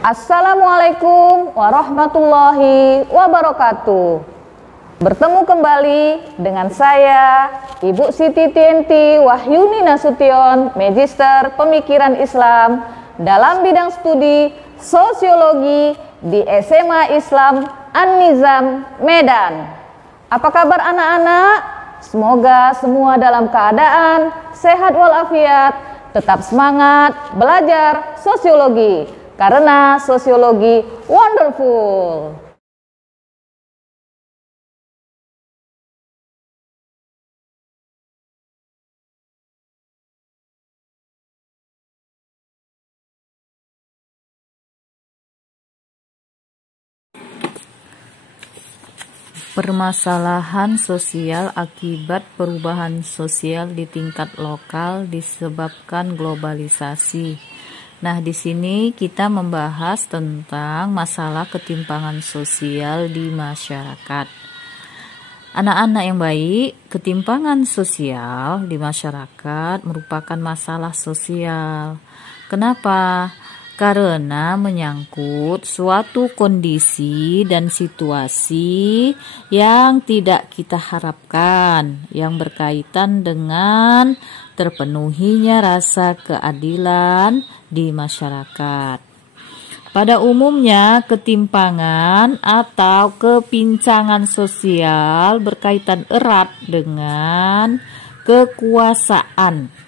Assalamualaikum warahmatullahi wabarakatuh. Bertemu kembali dengan saya, Ibu Siti Tienti Wahyuni Nasution, Magister Pemikiran Islam dalam bidang studi Sosiologi di SMA Islam An-Nizam, Medan. Apa kabar anak-anak? Semoga semua dalam keadaan sehat walafiat, tetap semangat belajar sosiologi. Karena sosiologi wonderful. Permasalahan sosial akibat perubahan sosial di tingkat lokal disebabkan globalisasi. Nah, di sini kita membahas tentang masalah ketimpangan sosial di masyarakat. Anak-anak yang baik, ketimpangan sosial di masyarakat merupakan masalah sosial. Kenapa? Karena menyangkut suatu kondisi dan situasi yang tidak kita harapkan, yang berkaitan dengan terpenuhinya rasa keadilan di masyarakat. Pada umumnya, ketimpangan atau kepincangan sosial berkaitan erat dengan kekuasaan.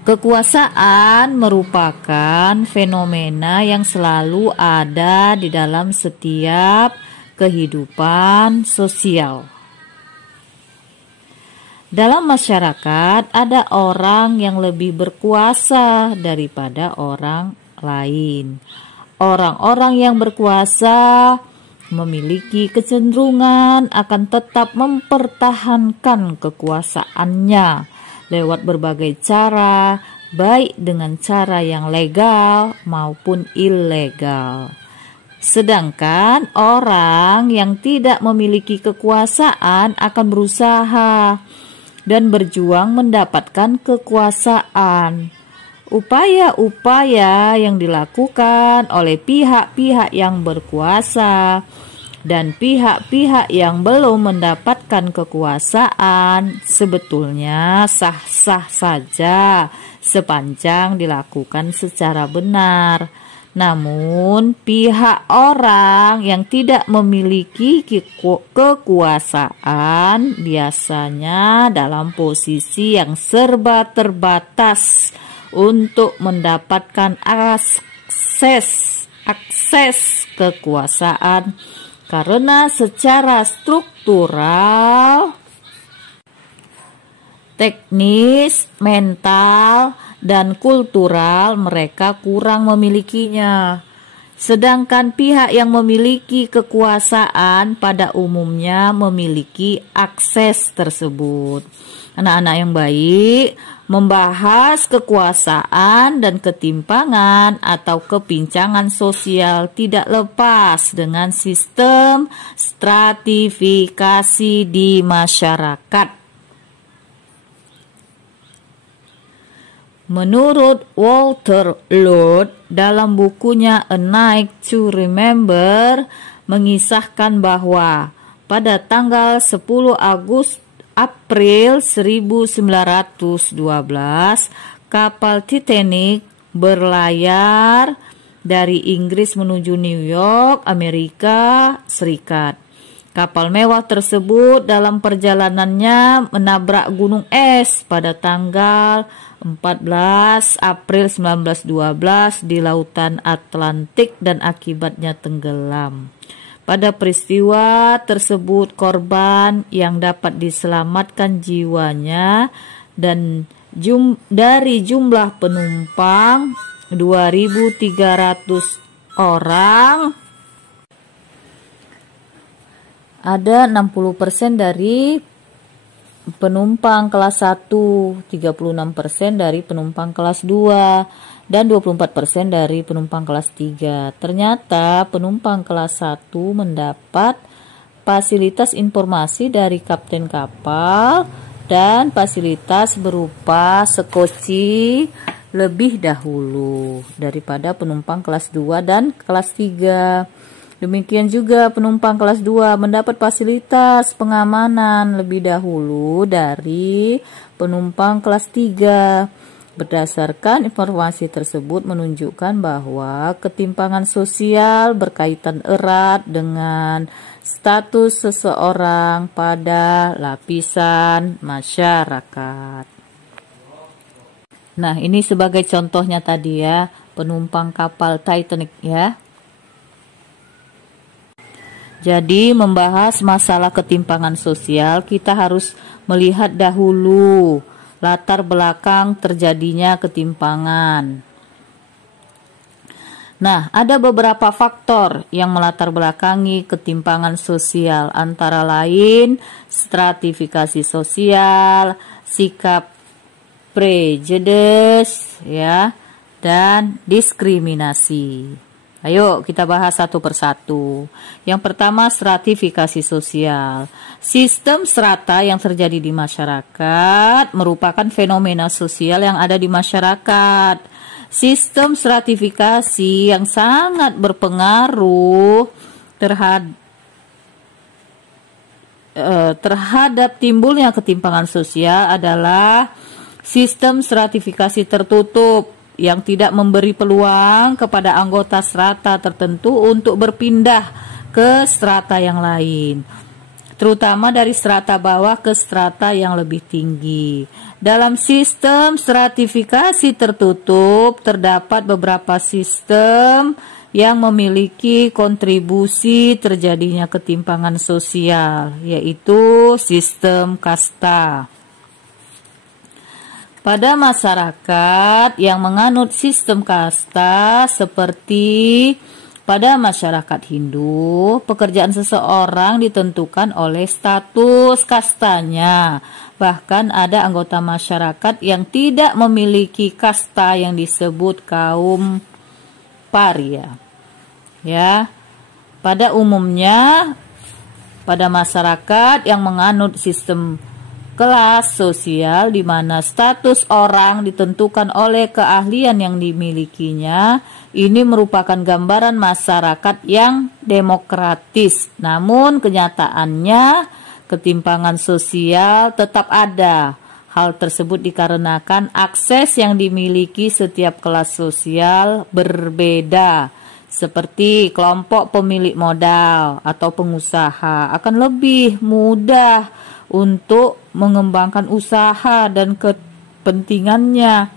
Kekuasaan merupakan fenomena yang selalu ada di dalam setiap kehidupan sosial. Dalam masyarakat ada orang yang lebih berkuasa daripada orang lain. Orang-orang yang berkuasa memiliki kecenderungan akan tetap mempertahankan kekuasaannya lewat berbagai cara, baik dengan cara yang legal maupun ilegal. Sedangkan orang yang tidak memiliki kekuasaan akan berusaha dan berjuang mendapatkan kekuasaan. Upaya-upaya yang dilakukan oleh pihak-pihak yang berkuasa dan pihak-pihak yang belum mendapatkan kekuasaan sebetulnya sah-sah saja sepanjang dilakukan secara benar. Namun pihak orang yang tidak memiliki kekuasaan biasanya dalam posisi yang serba terbatas untuk mendapatkan akses kekuasaan. Karena secara struktural, teknis, mental, dan kultural mereka kurang memilikinya. Sedangkan pihak yang memiliki kekuasaan pada umumnya memiliki akses tersebut. Anak-anak yang baik, membahas kekuasaan dan ketimpangan atau kepincangan sosial tidak lepas dengan sistem stratifikasi di masyarakat. Menurut Walter Lord dalam bukunya A Night to Remember mengisahkan bahwa pada tanggal 10 April 1912, kapal Titanic berlayar dari Inggris menuju New York, Amerika Serikat. Kapal mewah tersebut dalam perjalanannya menabrak gunung es pada tanggal 14 April 1912 di Lautan Atlantik dan akibatnya tenggelam. Pada peristiwa tersebut korban yang dapat diselamatkan jiwanya dan dari jumlah penumpang 2.300 orang, ada 60% dari penumpang kelas 1, 36% dari penumpang kelas 2, dan 24% dari penumpang kelas 3. Ternyata penumpang kelas 1 mendapat fasilitas informasi dari kapten kapal dan fasilitas berupa sekoci lebih dahulu daripada penumpang kelas 2 dan kelas 3. Demikian juga penumpang kelas 2 mendapat fasilitas pengamanan lebih dahulu dari penumpang kelas 3. Berdasarkan informasi tersebut menunjukkan bahwa ketimpangan sosial berkaitan erat dengan status seseorang pada lapisan masyarakat. Nah, ini sebagai contohnya tadi ya, penumpang kapal Titanic ya. Jadi membahas masalah ketimpangan sosial, kita harus melihat dahulu latar belakang terjadinya ketimpangan. Nah, ada beberapa faktor yang melatar belakangi ketimpangan sosial, antara lain stratifikasi sosial, sikap prejudice ya, dan diskriminasi. Ayo kita bahas satu persatu. Yang pertama, stratifikasi sosial. Sistem strata yang terjadi di masyarakat merupakan fenomena sosial yang ada di masyarakat. Sistem stratifikasi yang sangat berpengaruh terhadap timbulnya ketimpangan sosial adalah sistem stratifikasi tertutup yang tidak memberi peluang kepada anggota strata tertentu untuk berpindah ke strata yang lain, terutama dari strata bawah ke strata yang lebih tinggi. Dalam sistem stratifikasi tertutup terdapat beberapa sistem yang memiliki kontribusi terjadinya ketimpangan sosial, yaitu sistem kasta. Pada masyarakat yang menganut sistem kasta seperti pada masyarakat Hindu, pekerjaan seseorang ditentukan oleh status kastanya. Bahkan ada anggota masyarakat yang tidak memiliki kasta yang disebut kaum paria. Ya. Pada umumnya pada masyarakat yang menganut sistem kelas sosial di mana status orang ditentukan oleh keahlian yang dimilikinya, ini merupakan gambaran masyarakat yang demokratis. Namun kenyataannya ketimpangan sosial tetap ada. Hal tersebut dikarenakan akses yang dimiliki setiap kelas sosial berbeda. Seperti kelompok pemilik modal atau pengusaha akan lebih mudah untuk mengembangkan usaha dan kepentingannya.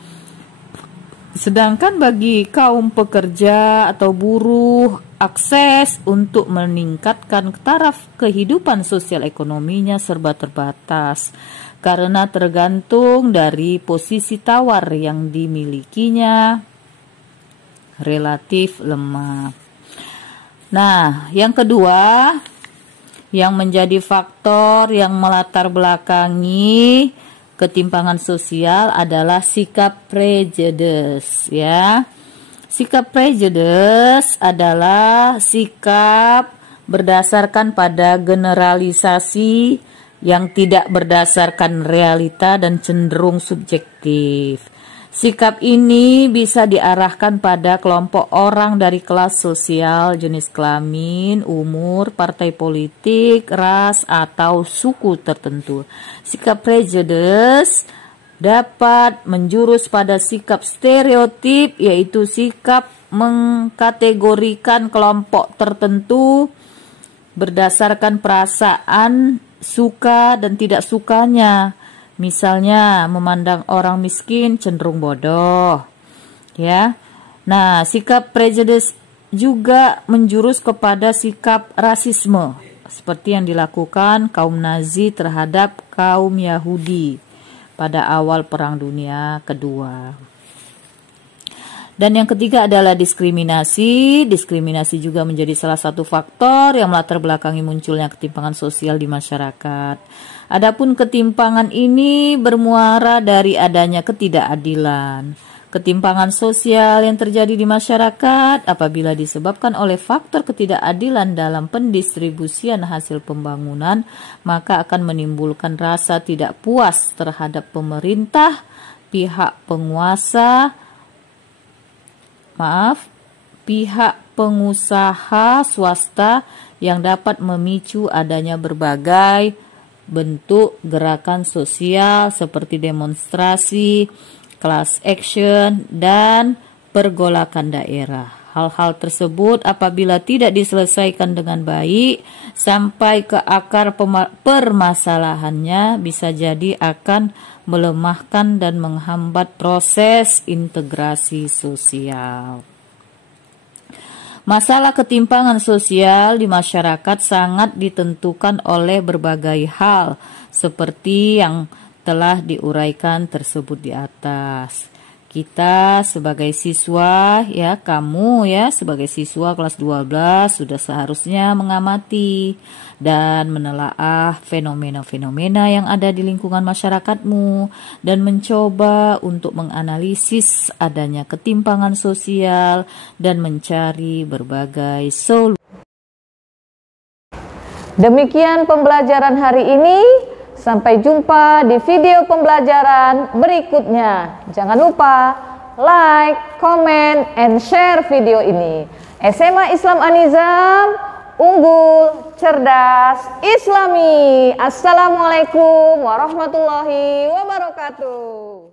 Sedangkan bagi kaum pekerja atau buruh, akses untuk meningkatkan taraf kehidupan sosial ekonominya serba terbatas karena tergantung dari posisi tawar yang dimilikinya relatif lemah. Nah, yang kedua, yang menjadi faktor yang melatar belakangi ketimpangan sosial adalah sikap prejudice ya. Sikap prejudice adalah sikap berdasarkan pada generalisasi yang tidak berdasarkan realita dan cenderung subjektif. Sikap ini bisa diarahkan pada kelompok orang dari kelas sosial, jenis kelamin, umur, partai politik, ras, atau suku tertentu. Sikap prejudice dapat menjurus pada sikap stereotip, yaitu sikap mengkategorikan kelompok tertentu berdasarkan perasaan suka dan tidak sukanya. Misalnya memandang orang miskin cenderung bodoh, ya. Nah, sikap prejudice juga menjurus kepada sikap rasisme, seperti yang dilakukan kaum Nazi terhadap kaum Yahudi pada awal Perang Dunia Kedua. Dan yang ketiga adalah diskriminasi. Diskriminasi juga menjadi salah satu faktor yang melatar belakangi munculnya ketimpangan sosial di masyarakat. Adapun ketimpangan ini bermuara dari adanya ketidakadilan. Ketimpangan sosial yang terjadi di masyarakat apabila disebabkan oleh faktor ketidakadilan dalam pendistribusian hasil pembangunan, maka akan menimbulkan rasa tidak puas terhadap pemerintah, pihak penguasa, pihak pengusaha swasta yang dapat memicu adanya berbagai bentuk gerakan sosial seperti demonstrasi, class action, dan pergolakan daerah. Hal-hal tersebut apabila tidak diselesaikan dengan baik sampai ke akar permasalahannya bisa jadi akan melemahkan dan menghambat proses integrasi sosial. Masalah ketimpangan sosial di masyarakat sangat ditentukan oleh berbagai hal seperti yang telah diuraikan tersebut di atas. Kita sebagai siswa, ya kamu ya sebagai siswa kelas 12 sudah seharusnya mengamati dan menelaah fenomena-fenomena yang ada di lingkungan masyarakatmu dan mencoba untuk menganalisis adanya ketimpangan sosial dan mencari berbagai solusi. Demikian pembelajaran hari ini. Sampai jumpa di video pembelajaran berikutnya. Jangan lupa like, comment, and share video ini. SMA Islam An-Nizam, unggul, cerdas, Islami. Assalamualaikum warahmatullahi wabarakatuh.